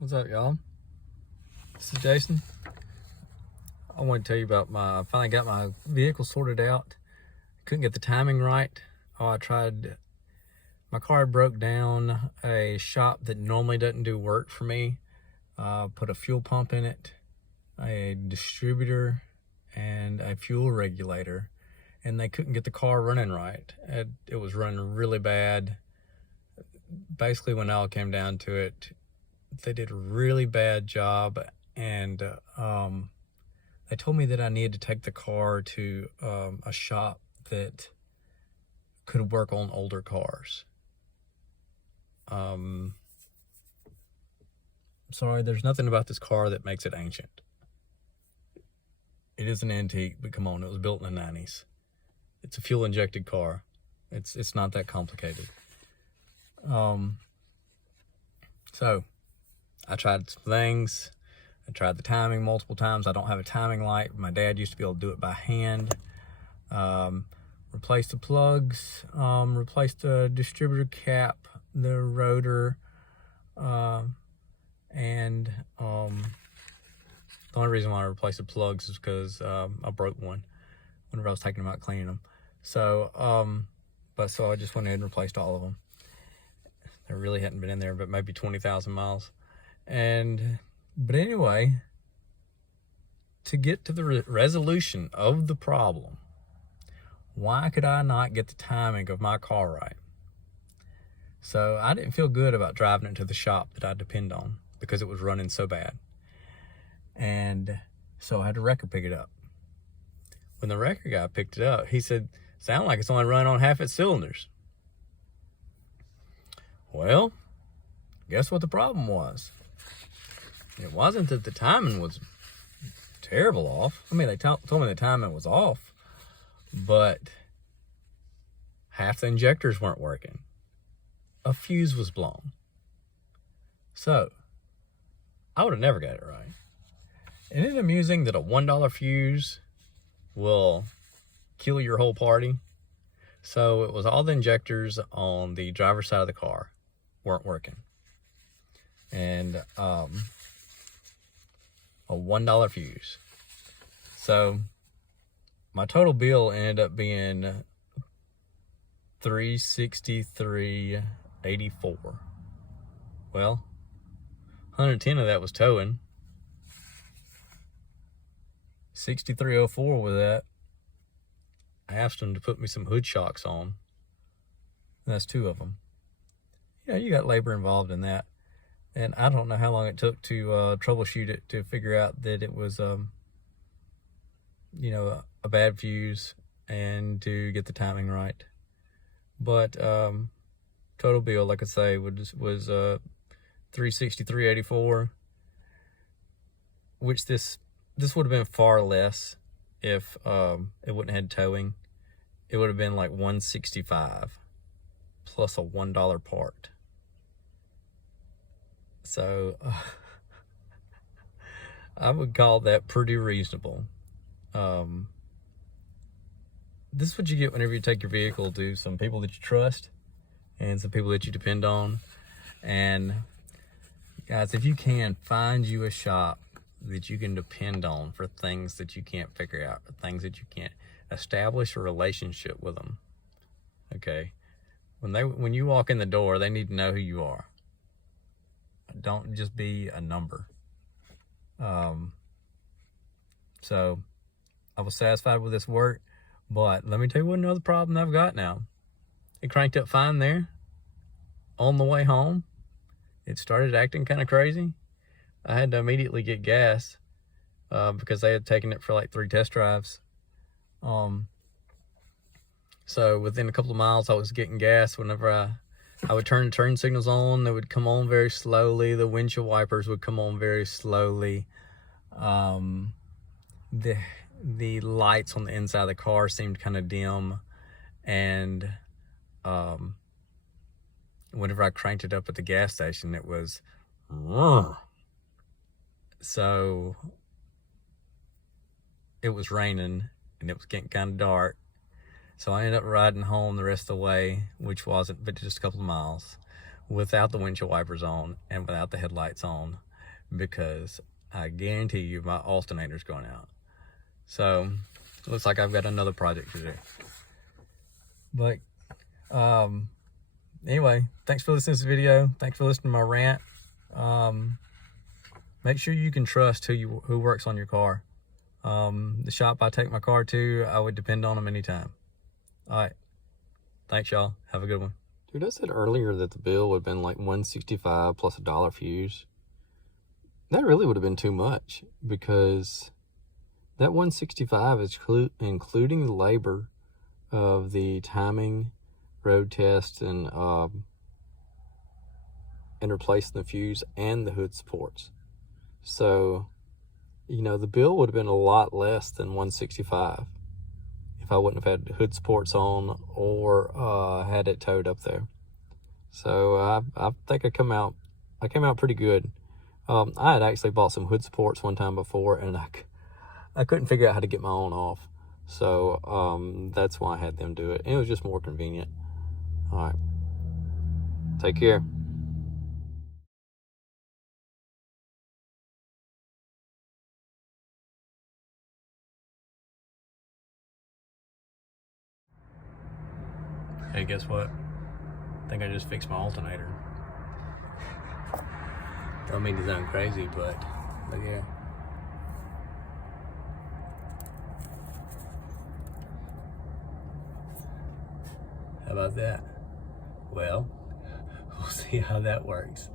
What's up, y'all? This is Jason. I want to tell you about I finally got my vehicle sorted out. Couldn't get the timing right. I tried, my car broke down. A shop that normally doesn't do work for me put a fuel pump in it, a distributor, and a fuel regulator, and they couldn't get the car running right. It was running really bad. Basically, when it all came down to it, they did a really bad job, and they told me that I needed to take the car to a shop that could work on older cars. Sorry, there's nothing about this car that makes it ancient. It is an antique, but come on, it was built in the 90s. It's a fuel injected car. It's not that complicated. So I tried some things. I tried the timing multiple times. I don't have a timing light. My dad used to be able to do it by hand. Replaced the plugs, replaced the distributor cap, the rotor, and the only reason why I replaced the plugs is because I broke one whenever I was taking them out cleaning them. So I just went ahead and replaced all of them. They really hadn't been in there but maybe 20,000 miles. But anyway, to get to the resolution of the problem, why could I not get the timing of my car right? So I didn't feel good about driving it to the shop that I depend on because it was running so bad. And so I had the wrecker pick it up. When the wrecker guy picked it up, he said, "Sound like it's only running on half its cylinders." Well, guess what the problem was? It wasn't that the timing was terrible off. I mean, they told me the timing was off, but half the injectors weren't working. A fuse was blown. So I would have never got it right. Isn't it amusing that a $1 fuse will kill your whole party? So it was all the injectors on the driver's side of the car weren't working. And a $1 fuse. So my total bill ended up being $363.84. Well, 110 of that was towing. 63.04 with that. I asked them to put me some hood shocks on. That's 2 of them. Yeah, you got labor involved in that. And I don't know how long it took to troubleshoot it to figure out that it was, a bad fuse and to get the timing right. But total bill, like I say, was $363.84, which this would have been far less if it wouldn't have had towing. It would have been like $165 plus a $1 part. So I would call that pretty reasonable. This is what you get whenever you take your vehicle to some people that you trust and some people that you depend on. And guys, if you can, find you a shop that you can depend on for things that you can't figure out, or things that you can't. Establish a relationship with them. Okay, when you walk in the door, they need to know who you are. Don't just be a number. So I was satisfied with this work, but let me tell you what another problem I've got now. It cranked up fine there. On the way home, it started acting kind of crazy. I had to immediately get gas because they had taken it for like 3 test drives. So within a couple of miles, I was getting gas. Whenever I would turn signals on, they would come on very slowly. The windshield wipers would come on very slowly. The lights on the inside of the car seemed kind of dim. And whenever I cranked it up at the gas station, it was... So it was raining and it was getting kind of dark. So I ended up riding home the rest of the way, but just a couple of miles, without the windshield wipers on and without the headlights on. because I guarantee you my alternator's going out. So it looks like I've got another project to do. But anyway, thanks for listening to this video. Thanks for listening to my rant. Make sure you can trust who works on your car. The shop I take my car to, I would depend on them anytime. All right. Thanks, y'all. Have a good one. Dude, I said earlier that the bill would have been like $165 plus $1 fuse. That really would have been too much, because that $165 is including the labor of the timing, road test, and replacing the fuse and the hood supports. So, you know, the bill would have been a lot less than $165 if I wouldn't have had hood supports on or had it towed up there. So I think I came out pretty good. I had actually bought some hood supports one time before, and I couldn't figure out how to get my own off. So that's why I had them do it. And it was just more convenient. All right. Take care. Hey, guess what? I think I just fixed my alternator. Don't mean to sound crazy, but yeah. How about that? Well, we'll see how that works.